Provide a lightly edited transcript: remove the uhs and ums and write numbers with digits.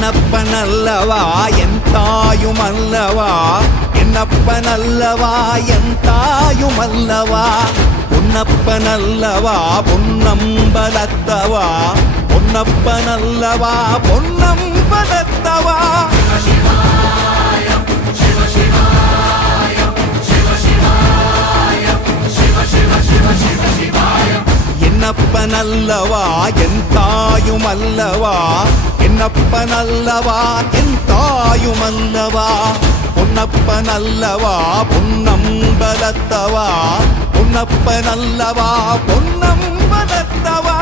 என்னப்பனல்லவா என் தாயுமல்லவா என்னப்பனல்லவா என் தாயுமல்லவா பொன்னப்பனல்லவா பொன்னம்பலத்தவா பொன்னப்பனல்லவா பொன்னம்பலத்தவா என்னப்பனல்லவா என் தாயுமல்லவா என்னப்பனல்லவா என் தாயுமல்லவா பொன்னப்பனல்லவா பொன்னம்பலத்தவா பொன்னப்பனல்லவா பொன்னம்பலத்தவா